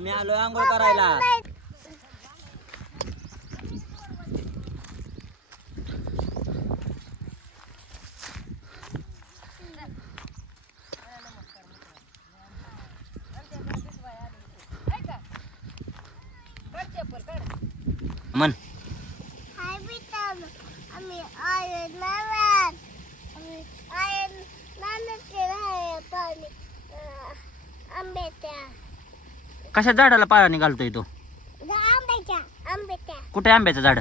आम्ही आलोय आंघोळ करायला. मन कशा झाडाला पाणी घालतोय तो? कुठे आंब्याचं झाड?